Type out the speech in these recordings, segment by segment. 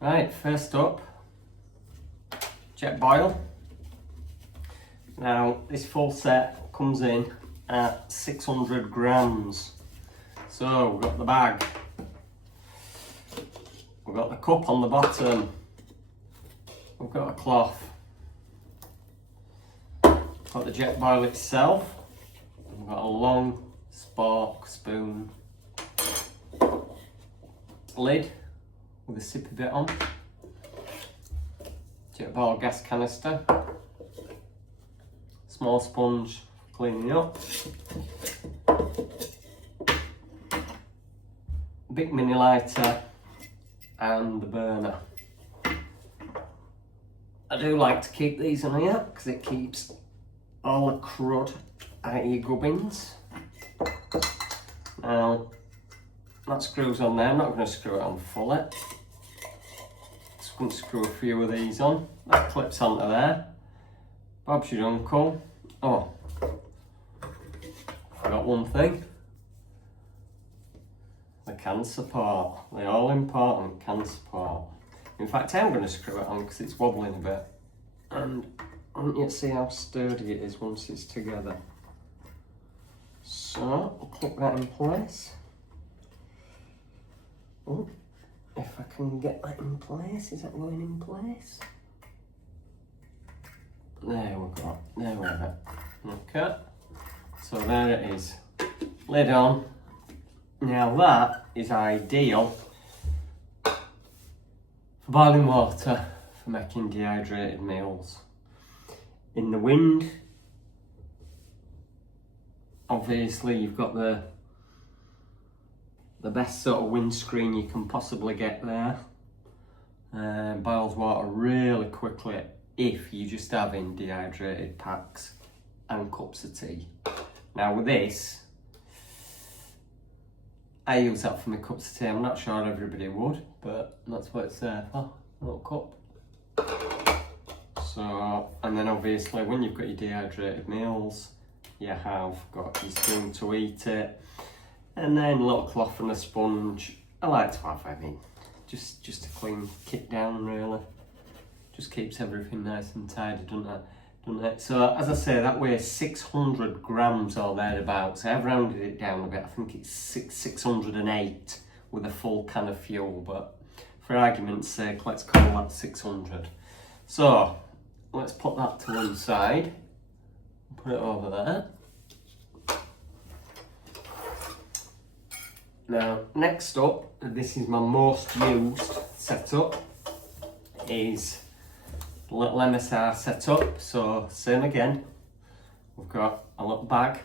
Right, first up, Jetboil. Now this full set comes in at 600 grams. So we've got the bag, we've got the cup on the bottom, we've got a cloth, we've got the Jetboil itself, we've got a long spork spoon, lid with a sippy bit on, Jetboil gas canister, small sponge for cleaning up, big mini lighter and the burner. I do like to keep these on here because it keeps all the crud out of your gubbins. Now that screws on there, I'm not going to screw it on fully. Just going to screw a few of these on. That clips onto there. Bob's your uncle. Oh, forgot one thing. The can support, the all important can support. In fact, I'm going to screw it on because it's wobbling a bit. And I want you to see how sturdy it is once it's together. So, I'll clip that in place. Oh, if I can get that in place, is that going in place? There we go, there we have it. Okay, so there it is. Lid on. Now that is ideal for boiling water for making dehydrated meals. In the wind, obviously you've got the best sort of windscreen you can possibly get there. Boils water really quickly if you're just having dehydrated packs and cups of tea. Now with this, I use that for my cups of tea. I'm not sure everybody would, but that's what it's there for, a little cup. So, and then obviously when you've got your dehydrated meals, you have got your spoon to eat it, and then a little cloth and a sponge. I like to have any, just a clean kick down really. Just keeps everything nice and tidy, doesn't it? So as I say, that weighs 600 grams or thereabouts. I've rounded it down a bit. I think it's 608 with a full can of fuel, but for argument's sake, let's call that 600. So let's put that to one side. Put it over there. Now, next up, this is my most used setup, is the little MSR setup. So, same again, we've got a little bag,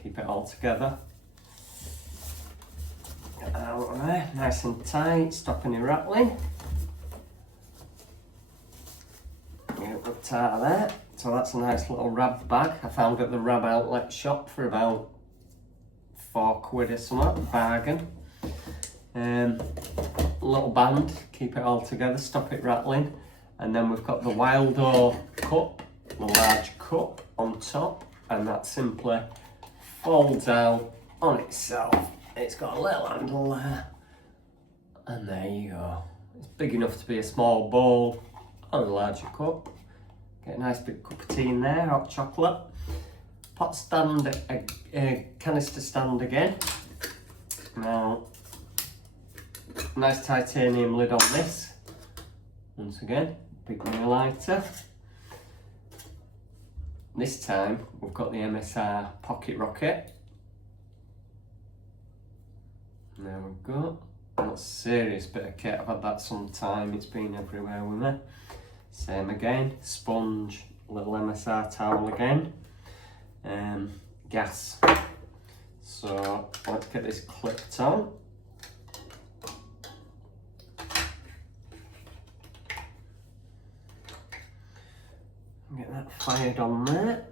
keep it all together. Get that out of there, nice and tight, stop any rattling. Get it ripped out of there. So that's a nice little rab bag. I found at the Rab Outlet shop for about £4 or something, bargain. Little band, keep it all together, stop it rattling. And then we've got the Wildo cup, the large cup on top, and that simply folds out on itself. It's got a little handle there, and there you go. It's big enough to be a small bowl or a larger cup. Get a nice big cup of tea in there, hot chocolate. Pot stand, a canister stand again. Now, nice titanium lid on this. Once again, big mini lighter. This time, we've got the MSR pocket rocket. There we go. That's a serious bit of kit. I've had that some time. It's been everywhere with me. Same again, sponge, little MSR towel again, gas. So let's get this clipped on. Get that fired on there.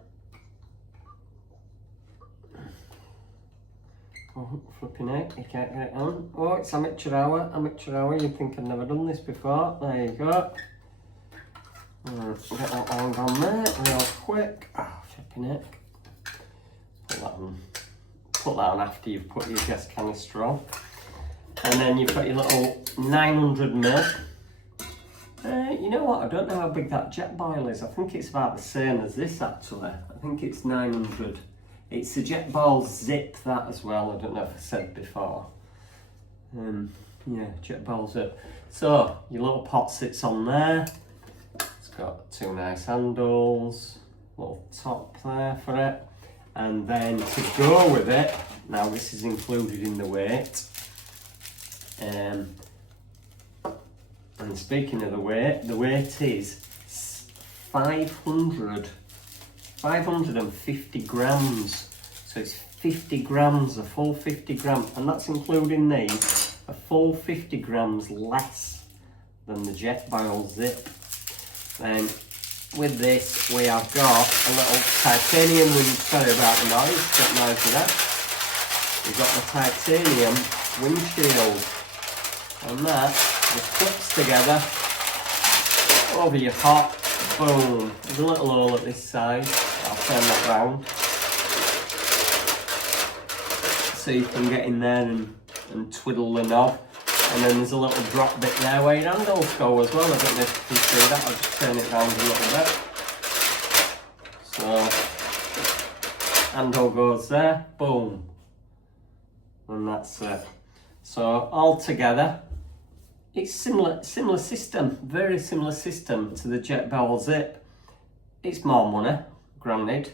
Oh, flipping it, you can't get it on. Oh, it's amateur hour, you think I've never done this before. There you go. Get that all on there, real quick. Oh, flipping it. Put that on after you've put your gas canister on. And then you've got your little 900ml You know what, I don't know how big that Jetboil is. I think it's about the same as this actually. I think it's 900. It's the Jetboil Zip that as well, I don't know if I said before. Yeah, Jetboil Zip. So, your little pot sits on there. It's got two nice handles, little top there for it. And then to go with it, now this is included in the weight. And speaking of the weight is 550 grams. So it's 50 grams, a full 50 grams, and that's including these, a full 50 grams less than the Jetboil Zip. Then with this, we have got a little titanium sorry about the noise, got noise with that. We've got the titanium windshield, and that just clips together over your pot. Boom. There's a little hole at this side. I'll turn that round so you can get in there and twiddle the knob. And then there's a little drop bit there where your handles go as well. I don't know if you can see that. I'll just turn it round a little bit. So handle goes there. Boom. And that's it. So all together, it's similar system, very similar system to the Jetboil Zip. It's more money, granted.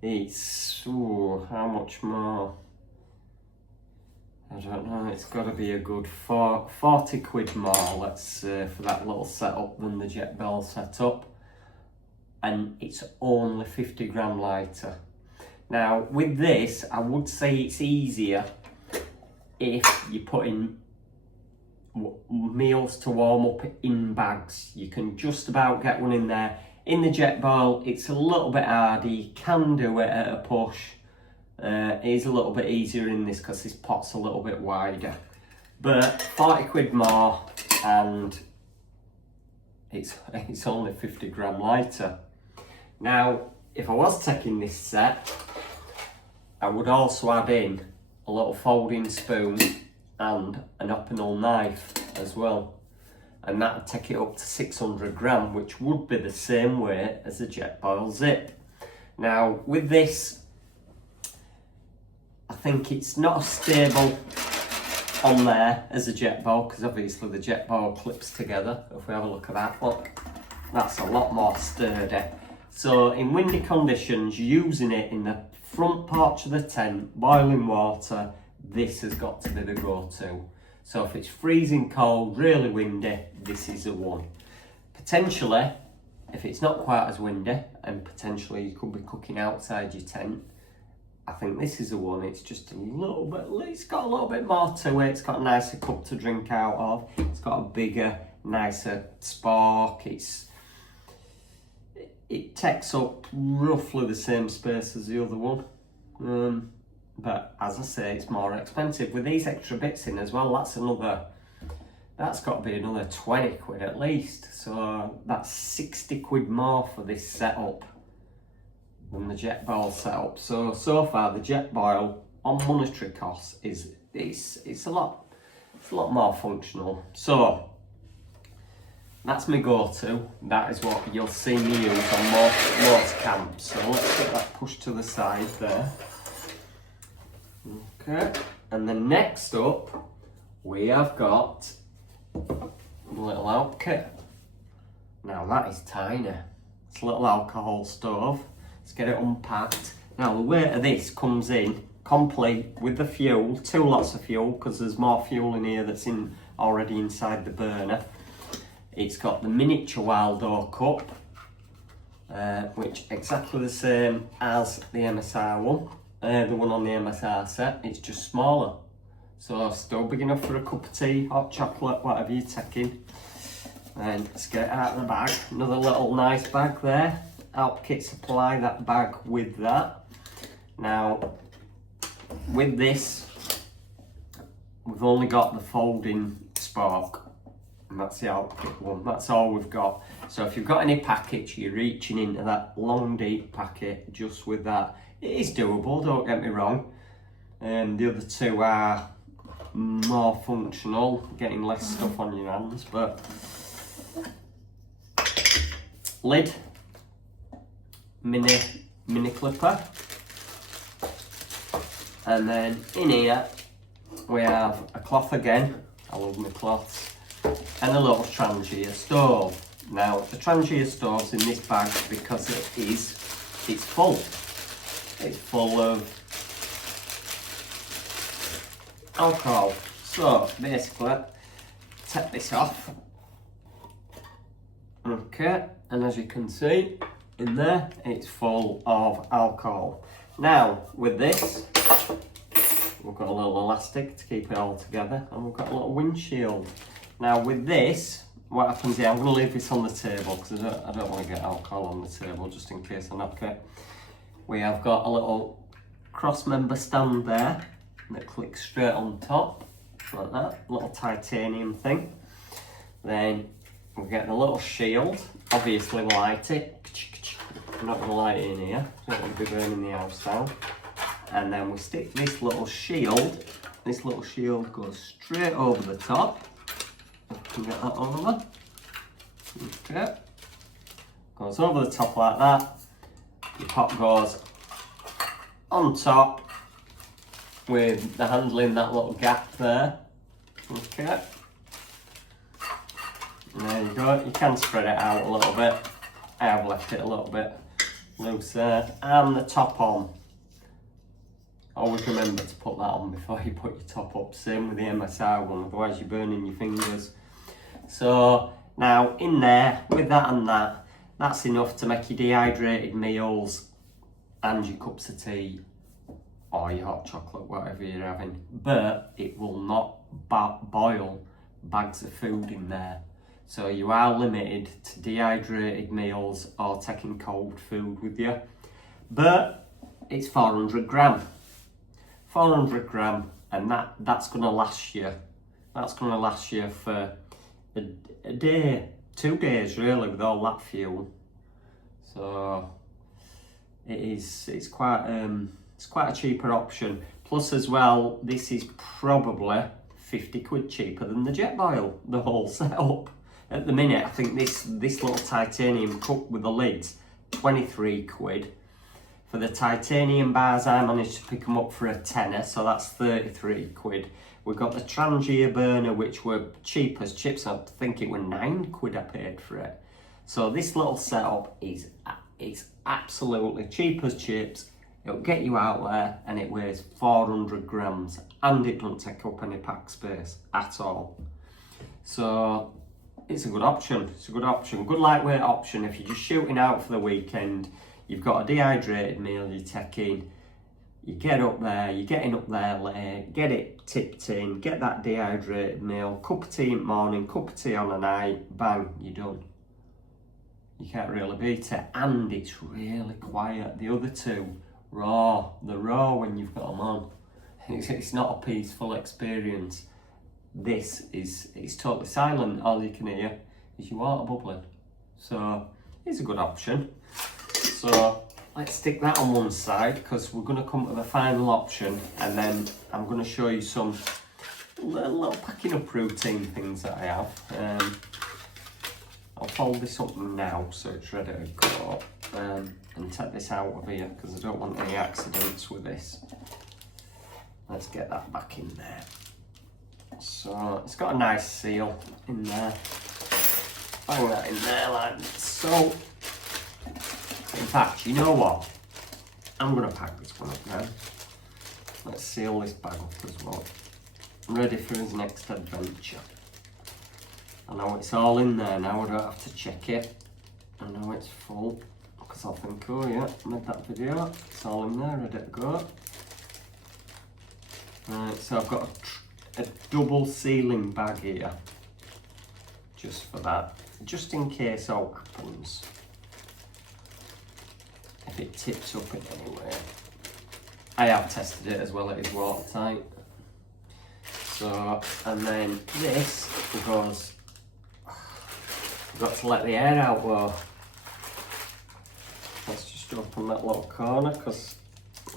It's, how much more? I don't know, it's got to be a good 40 quid more, let's say, for that little setup than the Jetboil setup. And it's only 50 gram lighter. Now, with this, I would say it's easier if you put in meals to warm up in bags. You can just about get one in there. In the Jetboil, it's a little bit harder. You can do it at a push. It is a little bit easier in this because this pot's a little bit wider. But 40 quid more, and it's only 50 gram lighter. Now, if I was taking this set, I would also add in a little folding spoon and an opinel knife as well, and that would take it up to 600 gram, which would be the same weight as the Jetboil Zip. Now with this, I think it's not as stable on there as a Jetboil, because obviously the Jetboil clips together. If we have a look at that, look, that's a lot more sturdy. So in windy conditions, using it in the front porch of the tent, boiling water, this has got to be the go-to. So if it's freezing cold, really windy, this is the one. Potentially, if it's not quite as windy, and potentially you could be cooking outside your tent, I think this is the one. It's just a little bit, it's got a little bit more to it. It's got a nicer cup to drink out of. It's got a bigger, nicer spark. It takes up roughly the same space as the other one. But as I say, it's more expensive. With these extra bits in as well, that's got to be another 20 quid at least. So that's 60 quid more for this setup than the Jetboil setup. So far the Jetboil on monetary costs it's a lot more functional. So that's my go-to. That is what you'll see me use on most camps. So let's get that pushed to the side there. Okay, and then next up we have got a little help kit. Now that is tiny. It's a little alcohol stove. Let's get it unpacked. Now the weight of this comes in complete with the fuel, 2 lots of fuel, because there's more fuel in here that's already inside the burner. It's got the miniature Wild Oak cup, which exactly the same as the MSR one. The one on the MSR set, it's just smaller. So still big enough for a cup of tea, hot chocolate, whatever you're taking. And let's get it out of the bag. Another little nice bag there. Alp Kit supply that bag with that. Now, with this, we've only got the folding spark. And that's the Alp Kit one, that's all we've got. So if you've got any package, you're reaching into that long deep packet just with that. It is doable, don't get me wrong. The other two are more functional, getting less stuff on your hands, but lid, mini clipper, and then in here we have a cloth again. I love my cloths, and a little Trangia stove. Now the Trangia stove's in this bag because it's full. It's full of alcohol. So basically, take this off. Okay, and as you can see in there, it's full of alcohol. Now with this, we've got a little elastic to keep it all together, and we've got a little windshield. Now with this, what happens here, I'm going to leave this on the table because I don't want to get alcohol on the table just in case I knock it. We have got a little cross member stand there that clicks straight on top, like that, little titanium thing. Then we get the little shield, obviously light it. I'm not going to light it in here, don't want to be burning the house down. And then we stick this little shield goes straight over the top. You can get that over. Okay. Goes over the top like that. Your pot goes on top with the handle in that little gap there. Okay. And there you go. You can spread it out a little bit. I have left it a little bit loose there. And the top on. Always remember to put that on before you put your top up. Same with the MSI one, otherwise you're burning your fingers. So now in there, with that and that, that's enough to make your dehydrated meals and your cups of tea or your hot chocolate, whatever you're having. But it will not boil bags of food in there. So you are limited to dehydrated meals or taking cold food with you. But it's 400 gram. 400 gram, and that's going to last you. That's going to last you for a day, 2 days really, with all that fuel. So it's quite a cheaper option. Plus as well, this is probably 50 quid cheaper than the Jetboil, the whole setup. At the minute, I think this little titanium cup with the lids, 23 quid. For the titanium bars, I managed to pick them up for a tenner, so that's 33 quid. We've got the Trangia burner, which were cheap as chips. I think it were 9 quid I paid for it. So this little setup is absolutely cheap as chips. It'll get you out there, and it weighs 400 grams, and it doesn't take up any pack space at all. So it's a good option. It's a good option. Good lightweight option if you're just shooting out for the weekend. You've got a dehydrated meal you're taking, you get up there, you're getting up there late, get it tipped in, get that dehydrated meal, cup of tea in the morning, cup of tea on a night, bang, you're done. You can't really beat it, and it's really quiet. The other two, raw, they're raw when you've got them on. It's not a peaceful experience. This it's totally silent. All you can hear is your water bubbling. So it's a good option. So let's stick that on one side because we're going to come to the final option, and then I'm going to show you some little packing up routine things that I have. I'll fold this up now so it's ready to go, and take this out of here because I don't want any accidents with this. Let's get that back in there. So it's got a nice seal in there. Bang that in there like so. In fact, you know what? I'm going to pack this one up now. Let's seal this bag up as well. I'm ready for his next adventure. I know it's all in there now, I don't have to check it. I know it's full, because I'll think, oh yeah, I made that video. It's all in there, ready to go. Right, so I've got a double sealing bag here. Just for that. Just in case all happens. If it tips up in any way. I have tested it as well, it is watertight. So, and then this goes, I've got to let the air out though. Let's just open that little corner because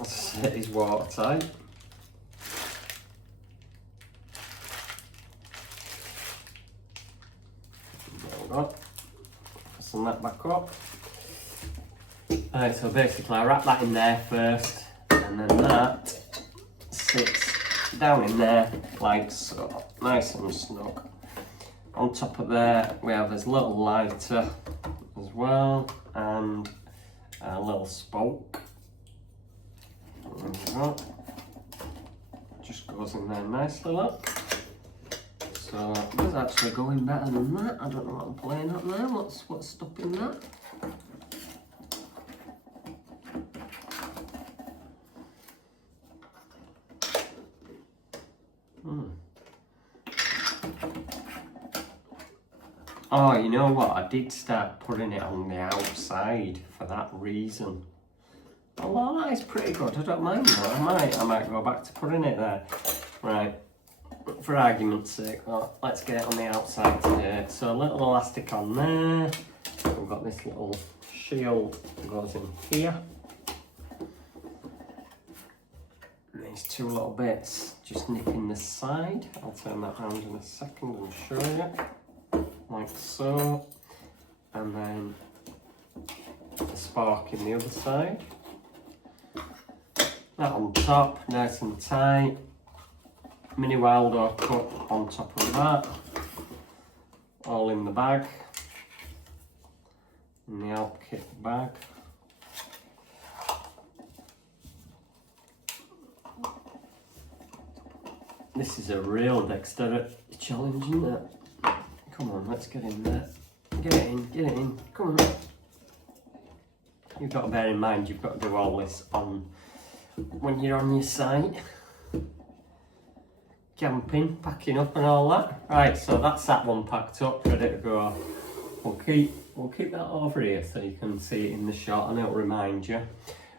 as I said, it is watertight. There we go. fasten that back up. Alright, so basically I wrap that in there first, and then that sits down in there like so, nice and snug. On top of there we have this little lighter as well, and a little spoke. There we go. Just goes in there nicely, look. So it's actually going better than that. I don't know what I'm playing at there. What's stopping that? Oh, you know what? I did start putting it on the outside for that reason. Oh, that is pretty good. I don't mind that. I might go back to putting it there. Right. For argument's sake, well, let's get it on the outside today. So a little elastic on there. We've got this little shield that goes in here. And these two little bits just nip in the side. I'll turn that around in a second and show you. Like so, and then a spark in the other side. That on top, nice and tight. Mini Wildo cup on top of that. All in the bag. In the Alp Kit bag. This is a real dexterity challenge, isn't it? Come on, let's get in there. Get it in, come on. You've got to bear in mind, you've got to do all this on when you're on your site. Camping, packing up and all that. Right, so that's that one packed up, ready to go. We'll keep that over here so you can see it in the shot and it'll remind you.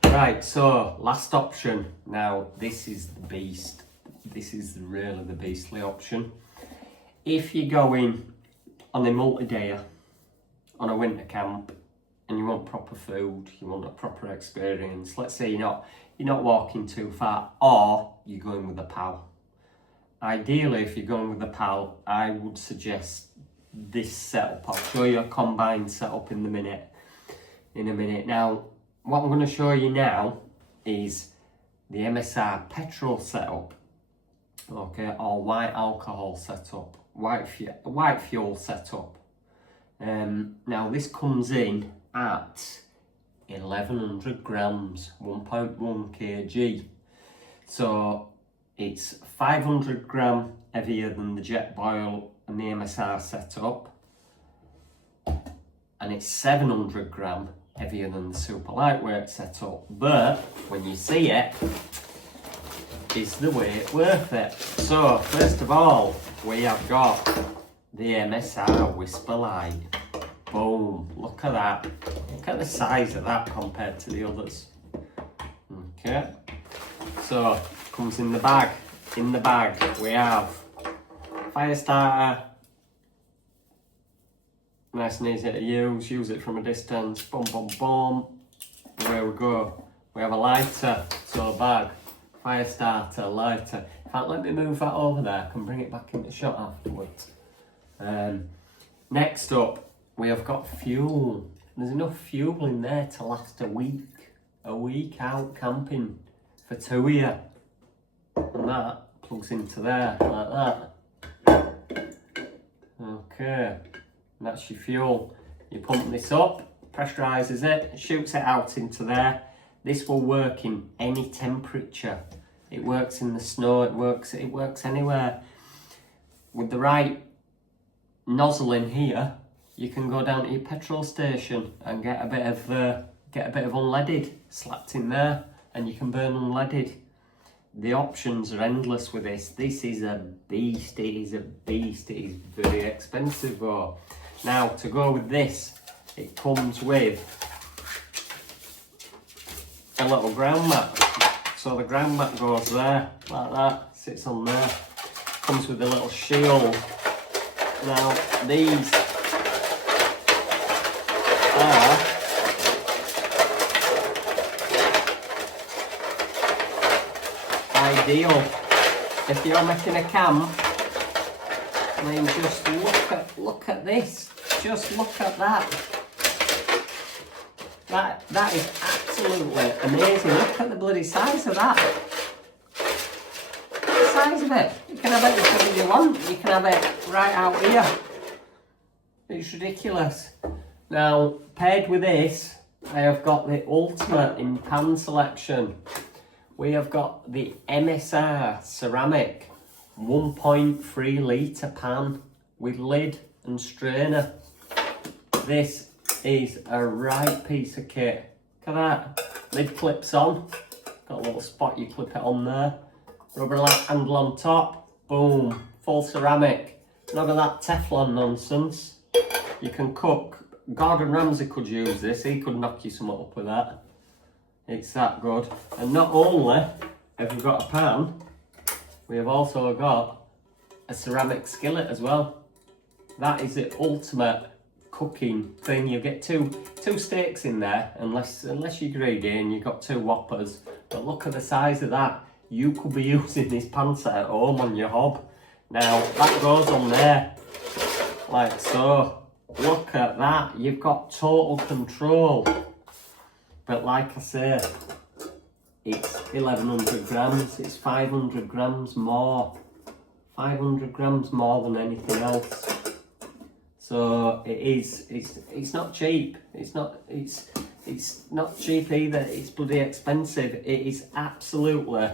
Right, so last option. Now, this is the beast. This is really the beastly option. If you're going on a multi-dayer, on a winter camp, and you want proper food, you want a proper experience, let's say you're not walking too far, or you're going with a pal. Ideally, if you're going with a pal, I would suggest this setup. I'll show you a combined setup in a minute. Now, what I'm going to show you now is the MSR petrol setup, okay, or white alcohol setup. White fuel setup. Now this comes in at 1100 grams, 1.1 kg. So it's 500 gram heavier than the Jetboil and the MSR setup, and it's 700 gram heavier than the super lightweight setup. But when you see it, is the weight worth it? So first of all, we have got the MSR Whisper Light. Boom, look at that. Look at the size of that compared to the others. Okay, so comes in the bag. In the bag we have fire starter. Nice and easy to use it from a distance. Boom, boom, boom. Away we go. We have a lighter, so bag. Fire starter, lighter. In fact, let me move that over there. I can bring it back into shot afterwards. Next up, we have got fuel. There's enough fuel in there to last a week. A week out camping for two of you. And that plugs into there, like that. Okay, and that's your fuel. You pump this up, pressurises it, shoots it out into there. This will work in any temperature. It works in the snow, it works anywhere. With the right nozzle in here, you can go down to your petrol station and get a bit of unleaded slapped in there, and you can burn unleaded. The options are endless with this. This is a beast. It is a beast. It is very expensive though. Now, to go with this, it comes with a little ground mat. So the ground mat goes there, like that, sits on there. Comes with a little shield. Now, these are ideal if you're making a camp. I mean, just look at this. Just look at that. That is absolutely amazing. Look at the bloody size of that. The size of it. You can have it whichever you want. You can have it right out here. It's ridiculous. Now, paired with this, I have got the ultimate in pan selection. We have got the MSR ceramic 1.3 litre pan with lid and strainer. This is a right piece of kit. Look at that. Lid clips on. Got a little spot you clip it on there. Rubber handle on top. Boom. Full ceramic. None of that Teflon nonsense. You can cook. Gordon Ramsay could use this. He could knock you something up with that. It's that good. And not only have we got a pan, we have also got a ceramic skillet as well. That is the ultimate cooking thing. You get two steaks in there, unless you're greedy and you've got 2 whoppers. But look at the size of that. You could be using this pan set at home on your hob. Now that goes on there like so. Look at that. You've got total control. But like I say, it's 1100 grams. It's 500 grams more. 500 grams more than anything else. So it's not cheap. It's not cheap either. It's bloody expensive. It is absolutely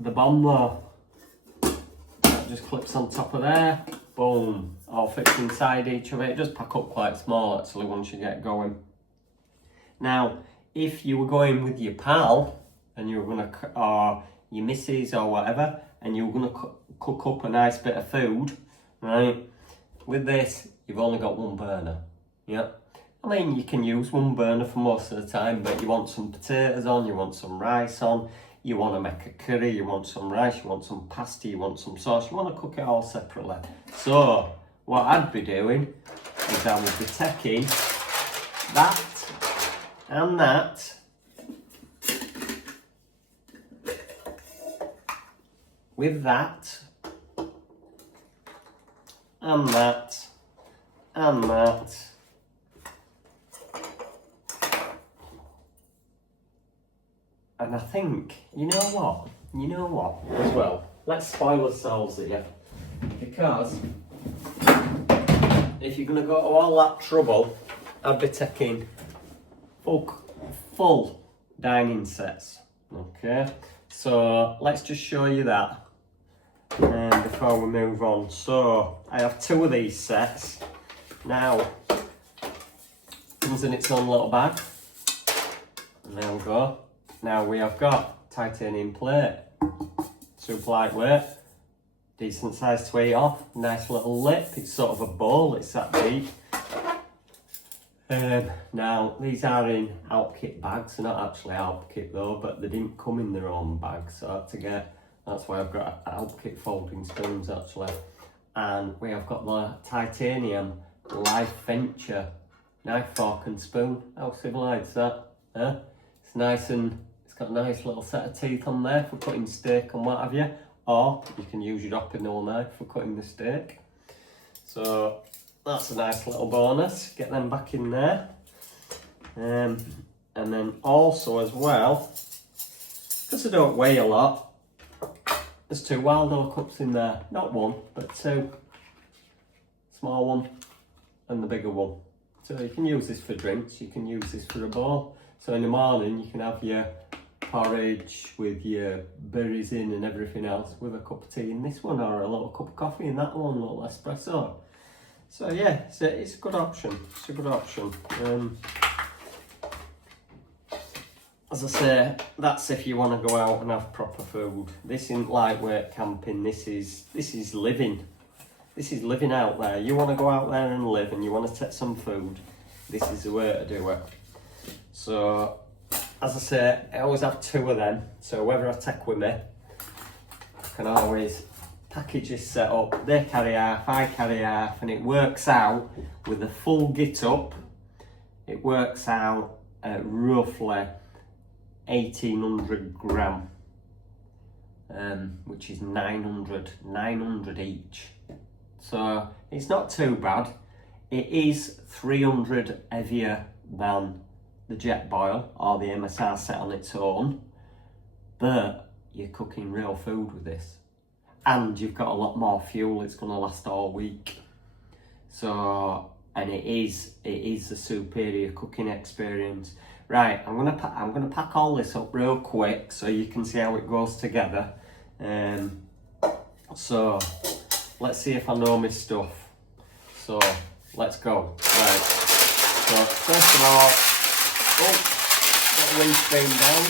the bomb though. That just clips on top of there. Boom. All fits inside each of it. It does pack up quite small actually once you get going. Now, if you were going with your pal and you were gonna, or your missus or whatever, and you were gonna cook up a nice bit of food, right? With this, you've only got 1 burner, yeah? I mean, you can use 1 burner for most of the time, but you want some potatoes on, you want some rice on, you want to make a curry, you want some rice, you want some pasta, you want some sauce, you want to cook it all separately. So, what I'd be doing is I would be taking that and that, with that, and that, and that, and I think, you know what, as well, let's spoil ourselves here, because if you're going to go to all that trouble, I'd be taking full dining sets, okay? So let's just show you that before we move on. So I have 2 of these sets. Now, comes in its own little bag. And there we go. Now we have got titanium plate, super lightweight, decent size to eat off, nice little lip. It's sort of a bowl, it's that deep. Now these are in Alpkit bags. They're not actually Alpkit though, but they didn't come in their own bag, so I had to get, that's why I've got Alpkit folding spoons actually. And we have got the titanium Life Venture knife, fork and spoon. How civilised is that? Huh? It's nice, and it's got a nice little set of teeth on there for cutting steak and what have you, or you can use your Opinel knife for cutting the steak. So that's a nice little bonus. Get them back in there. And then also as well, because they don't weigh a lot, there's 2 Waldo cups in there. Not 1, but 2. Small one and the bigger one. So you can use this for drinks, you can use this for a bowl. So in the morning you can have your porridge with your berries in and everything else with a cup of tea in this one, or a little cup of coffee in that one, a little espresso. So yeah, it's a good option. It's a good option. As I say, that's if you want to go out and have proper food. This isn't lightweight camping. This is living. This is living out there. You want to go out there and live, and you want to take some food. This is the way to do it. So, as I say, I always have 2 of them. So whether I take with me, I can always package this set up. They carry half, I carry half, and it works out with a full git up. It works out at roughly 1800 gram, which is 900 each. So it's not too bad. It is 300 heavier than the Jetboil or the MSR set on its own, but you're cooking real food with this. And you've got a lot more fuel, it's going to last all week. So, and it is a superior cooking experience. Right, I'm gonna pack all this up real quick so you can see how it goes together. So let's see if I know my stuff. So let's go. Right. So first of all, got the windscreen down.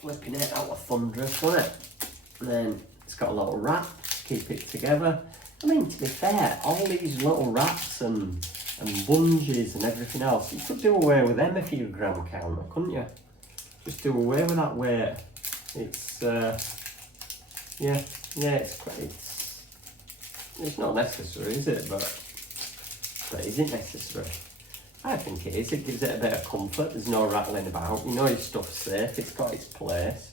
Flipping it out of thunderous, wasn't it? And then it's got a little wrap to keep it together. I mean, to be fair, all these little wraps and lunges and everything else, you could do away with them if you gram counter, couldn't you? Just do away with that weight. It's it's not necessary, is it? But is it necessary? I think it is. It gives it a bit of comfort. There's no rattling about. You know your stuff's safe. It's got its place.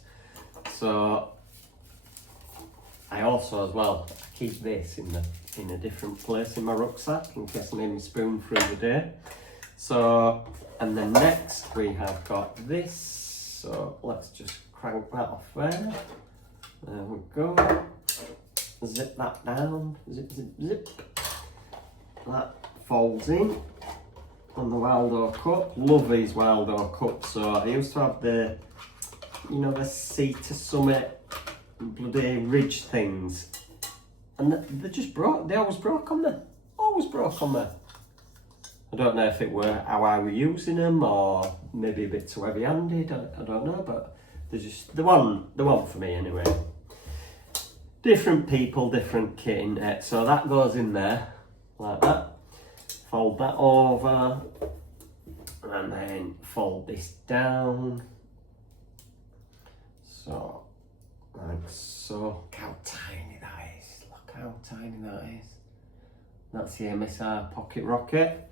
So I also, as well, I keep this in a different place in my rucksack in case I need my spoon through the day. So, and then next we have got this. So let's just crank that off there. There we go. Zip that down. Zip, zip, zip. That folds in on the Waldo cup. Love these Waldo cups. So I used to have the, you know, the Sea to Summit bloody ridge things, and they just broke. They always broke on me. Always broke on me. I don't know if it were how I were using them or maybe a bit too heavy-handed. I don't know, but they're just the one for me anyway. Different people, different kit in it. So that goes in there like that. Fold that over, and then fold this down. So. Like so. Look how tiny that is. Look how tiny that is. That's the MSR pocket rocket.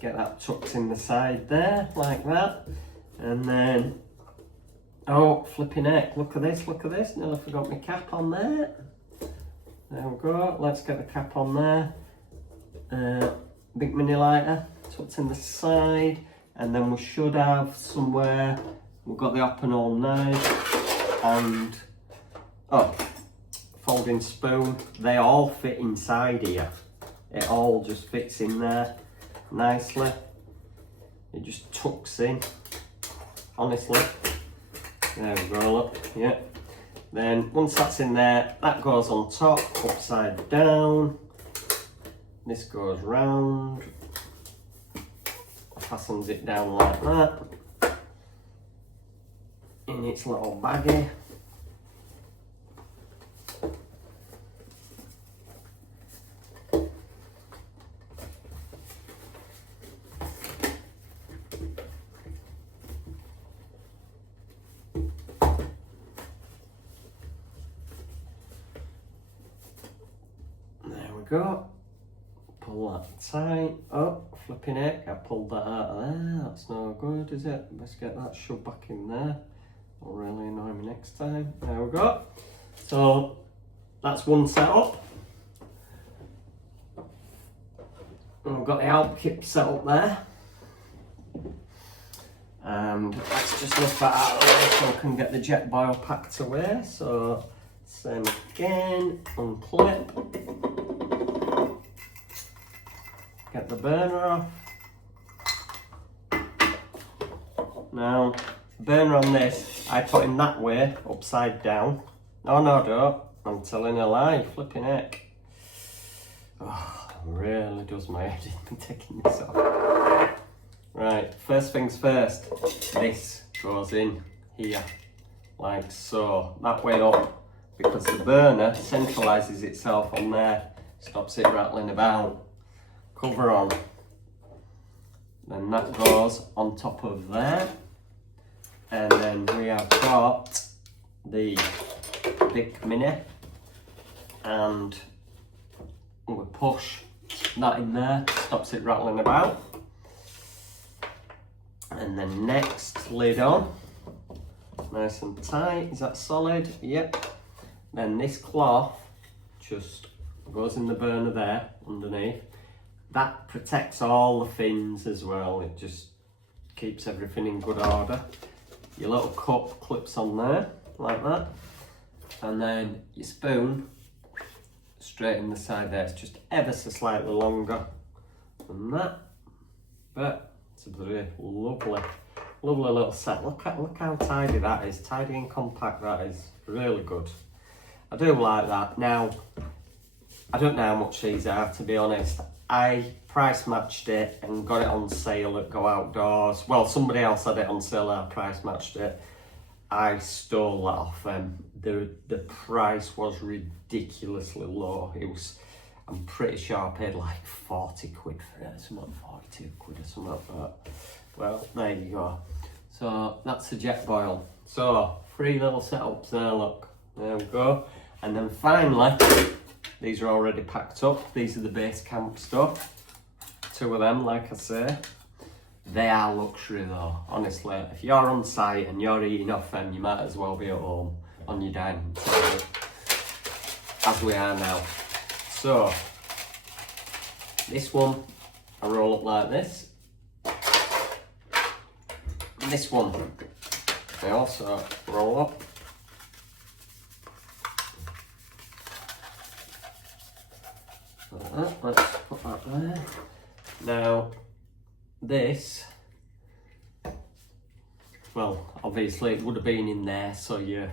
Get that tucked in the side there, like that. And then, oh, flipping heck, look at this, look at this. Nearly forgot my cap on there. There we go. Let's get the cap on there. Big mini lighter tucked in the side. And then we should have somewhere, we've got the Opinel knife and folding spoon. They all fit inside here. It all just fits in there nicely. It just tucks in, honestly. There we go, look, yeah. Then once that's in there, that goes on top, upside down. This goes round, fastens it down like that in its little baggie. Go, pull that tight. Oh, flipping it, I pulled that out of there. That's no good, is it? Let's get that shoved back in there. Will really annoy me next time. There we go. So that's one setup. And we've got the Alp kit set up there. And let's just lift that out of the way so I can get the Jetboil packed away. So same again, unclip. Get the burner off. Now, burner on this, I put him that way, upside down. No, don't. I'm telling a lie, flipping heck. Oh, it really does my head in taking this off. Right, first things first, this goes in here, like so, that way up, because the burner centralises itself on there, stops it rattling about. Cover on. Then that goes on top of there. And then we have got the Bic Mini. And we push that in there, stops it rattling about. And then next, lid on. Nice and tight. Is that solid? Yep. Then this cloth just goes in the burner there underneath. That protects all the fins as well. It just keeps everything in good order. Your little cup clips on there like that, and then your spoon straight in the side there. It's just ever so slightly longer than that, but it's a very lovely little set. Look how tidy that is. Tidy and compact that is. Really good. I do like that. Now, I don't know how much these are, to be honest. I price matched it and got it on sale at Go Outdoors. Well, somebody else had it on sale and I price matched it. I stole that off them. The price was ridiculously low. It was, I'm pretty sure I paid like 40 quid for it, something like 42 quid or something like that. Well, there you go. So that's the Jetboil. So 3 little setups there, look. There we go. And then finally, these are already packed up. These are the base camp stuff. 2 of them, like I say. They are luxury though, honestly. If you're on site and you're eating off them, you might as well be at home on your dining table, as we are now. So, this one, I roll up like this. This one, I also roll up. Let's put that there. Now, this, well, obviously it would have been in there, so you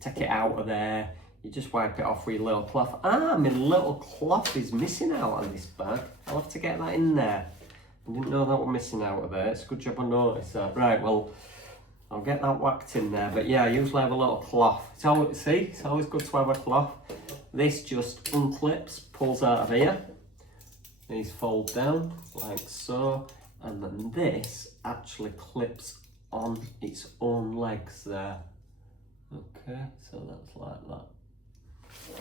take it out of there, you just wipe it off with your little cloth. Ah, my little cloth is missing out on this bag. I'll have to get that in there. I didn't know that was missing out of there. It's a good job I noticed that. Right, well, I'll get that whacked in there. But yeah, I usually have a little cloth. It's always good to have a cloth. This just unclips, pulls out of here. These fold down like so. And then this actually clips on its own legs there. Okay, so that's like that.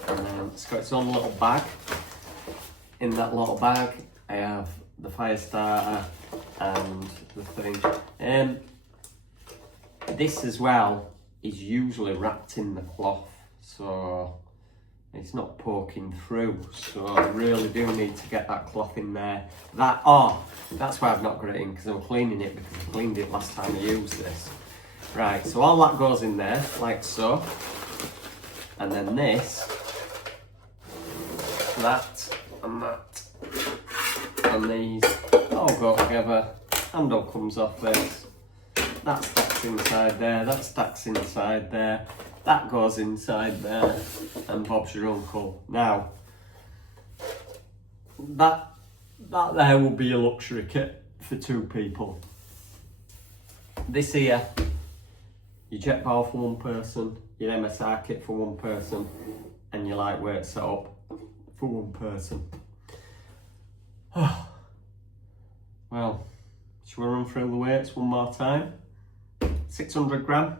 And then it's got its own little bag. In that little bag, I have the fire starter and the thing. This as well is usually wrapped in the cloth, so it's not poking through. So I really do need to get that cloth in there. That's why I've not got it in, because I'm cleaning it, because I cleaned it last time I used this. Right, so all that goes in there, like so. And then this, that, and that, and these all go together. Handle comes off this. That stacks inside there, that stacks inside there, that goes inside there, and Bob's your uncle. Now, that there will be a luxury kit for 2 people. This here, your Jetboil for 1 person, your MSR kit for 1 person, and your lightweight setup for 1 person. Well, shall we run through the weights one more time? 600 gram.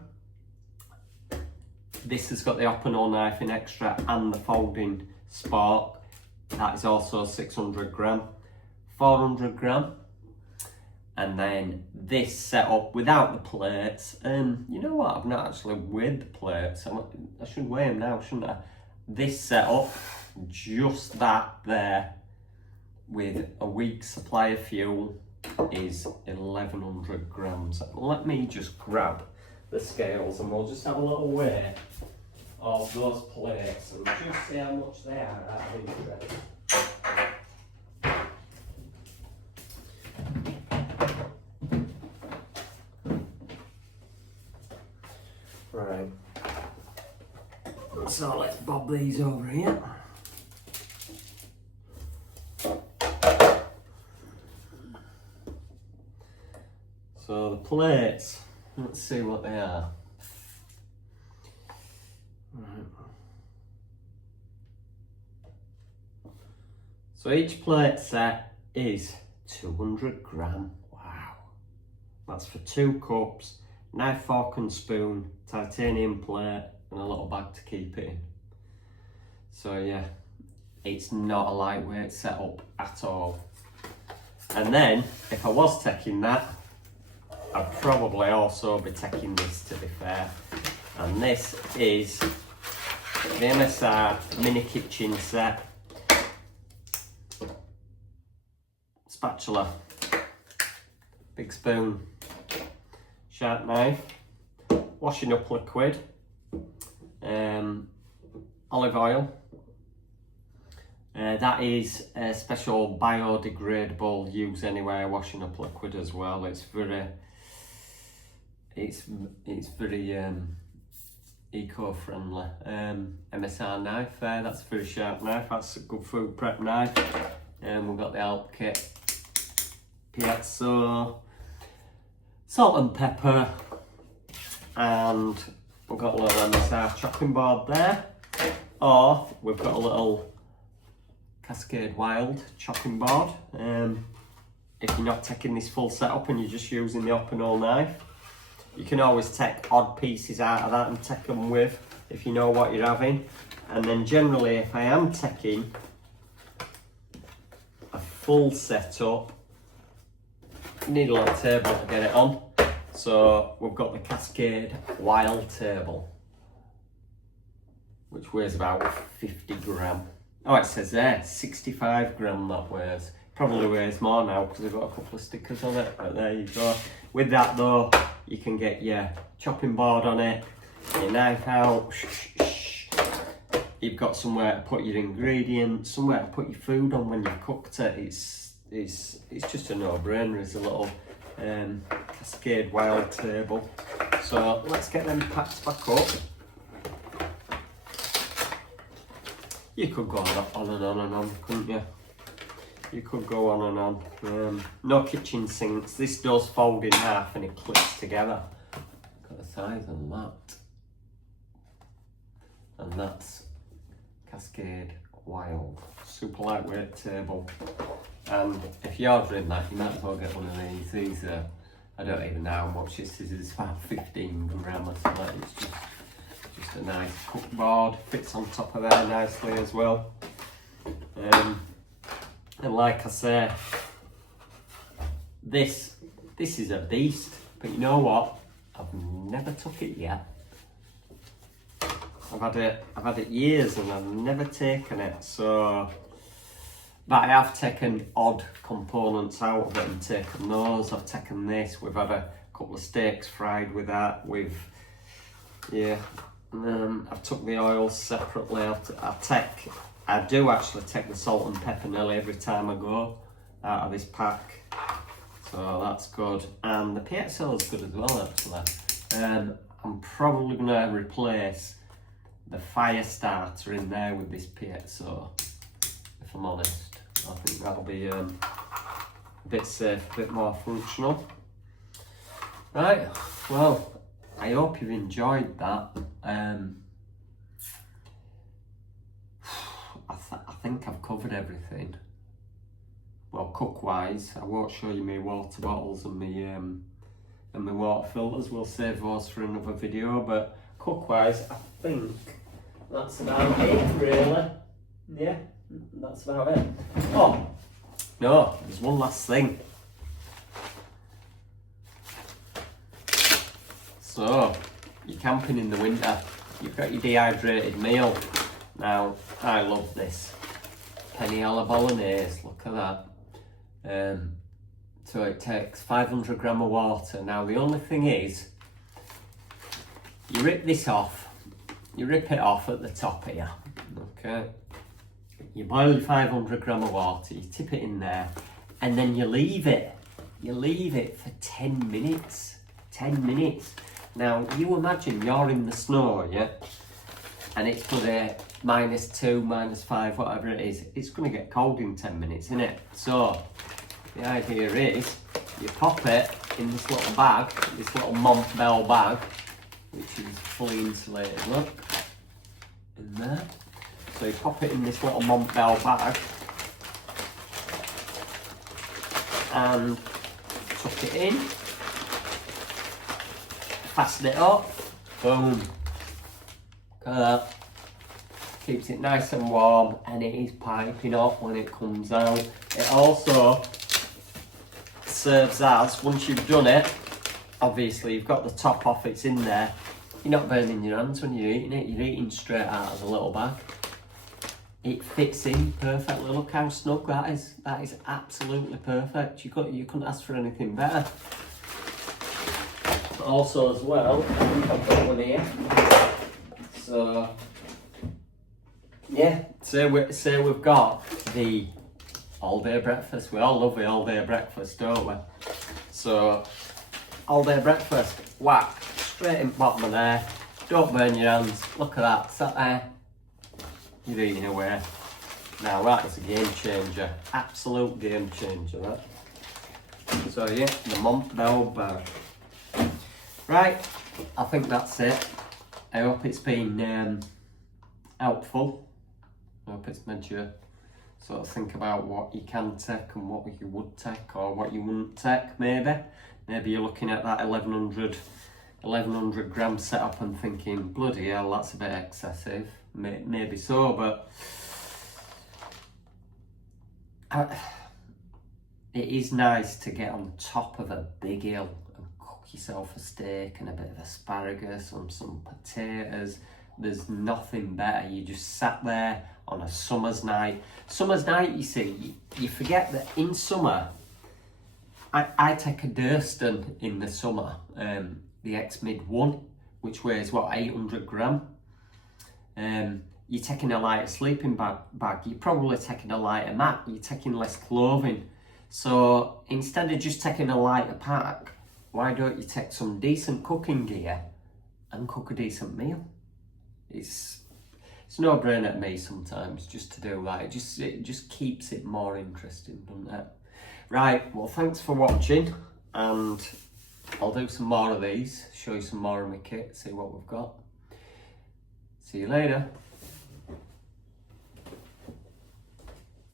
This has got the Opinel knife in extra and the folding spark. That is also 600 gram. 400 gram. And then this setup without the plates. You know what? I've not actually weighed the plates. I should weigh them now, shouldn't I? This setup, just that there, with a week's supply of fuel, is 1100 grams. Let me just grab the scales and we'll just have a little weigh of those plates and just see how much they are out of interest. Right, so let's bob these over here. So the plates, let's see what they are. Right. So each plate set is 200 gram. Wow. That's for 2 cups, knife, fork and spoon, titanium plate and a little bag to keep it in. So yeah, it's not a lightweight setup at all. And then, if I was taking that, I'd probably also be taking this, to be fair. And this is the MSR mini kitchen set, spatula, big spoon, sharp knife, washing up liquid, olive oil. That is a special biodegradable, use anywhere washing up liquid as well. It's very eco-friendly. MSR knife there, that's a very sharp knife, that's a good food prep knife. We've got the Alp kit, piezo, salt and pepper, and we've got a little MSR chopping board there, or we've got a little Cascade Wild chopping board. If you're not taking this full setup and you're just using the open hole knife, you can always take odd pieces out of that and take them with if you know what you're having. And then generally, if I am taking a full setup, you need a little table to get it on. So we've got the Cascade Wild table, which weighs about 50 gram. Oh, it says there, 65 gram that weighs. Probably weighs more now because I've got a couple of stickers on it, but there you go. With that though, you can get your chopping board on it, your knife out, you've got somewhere to put your ingredients, somewhere to put your food on when you've cooked it. It's just a no-brainer. It's a little Cascade Wild table. So let's get them packed back up. You could go on and on and on, couldn't you? You could go on and on. No kitchen sinks. This does fold in half and it clips together. Look at the size of that. And that's Cascade Wild. Super lightweight table. And if you're ordering that, you might as well get one of these. These are, I don't even know how much this is. It's about 15 gram or something. It's just a nice cook board. Fits on top of there nicely as well. And like I say, this is a beast. But you know what? I've never took it yet. I've had it years and I've never taken it. So, but I have taken odd components out of it and taken those. I've taken this. We've had a couple of steaks fried with that. I've took the oil separately. I do actually take the salt and pepper nearly every time I go out of this pack, so that's good. And the piezo is good as well actually. I'm probably going to replace the fire starter in there with this piezo, if I'm honest. I think that'll be a bit safe, a bit more functional. Right, well, I hope you've enjoyed that. I think I've covered everything. Well, cook-wise, I won't show you my water bottles and my water filters. We'll save those for another video. But cook-wise, I think that's about it, really. Yeah, that's about it. Oh, no, there's one last thing. So, you're camping in the winter. You've got your dehydrated meal. Now, I love this. Penny alla bolognese, look at that. So it takes 500 gram of water. Now the only thing is, you rip this off, you rip it off at the top here, okay? You boil your 500 gram of water, you tip it in there, and then you leave it. You leave it for 10 minutes. 10 minutes. Now, you imagine you're in the snow, yeah? And it's for the -2, -5, whatever it is. It's going to get cold in 10 minutes, isn't it? So, the idea is, you pop it in this little bag, this little Montbell bag, which is fully insulated, look, in there. So you pop it in this little Montbell bag, and tuck it in, fasten it up, boom. Look at that. Keeps it nice and warm, and it is piping hot when it comes out. It also serves as, once you've done it, obviously you've got the top off, it's in there, You're not burning your hands when you're eating it. You're eating straight out of the little bag. It fits in perfectly. Look how snug that is. That is absolutely perfect. You couldn't ask for anything better. Also, as well, I've got one here. So yeah, say we've got the all-day breakfast. We all love the all-day breakfast, don't we? So all-day breakfast, whack, straight in the bottom of there. Don't burn your hands. Look at that, sat there. You're eating away. Now that is a game changer, absolute game changer. That. So yeah, the Montbell bar. Right, I think that's it. I hope it's been helpful. I hope it's made you sort of think about what you can take and what you would take or what you wouldn't take maybe. Maybe you're looking at that 1100 gram setup and thinking, bloody hell, that's a bit excessive. Maybe so, but it is nice to get on top of a big hill and cook yourself a steak and a bit of asparagus and some potatoes. There's nothing better. You just sat there on a summer's night. Summer's night, you see, you forget that in summer, I take a Durston in the summer, the X-Mid 1, which weighs, what, 800 gram? You're taking a lighter sleeping bag, you're probably taking a lighter mat, you're taking less clothing. So instead of just taking a lighter pack, why don't you take some decent cooking gear and cook a decent meal? It's no brainer to me sometimes just to do that. It just keeps it more interesting, doesn't it? Right, well thanks for watching, and I'll do some more of these, show you some more of my kit, see what we've got. See you later.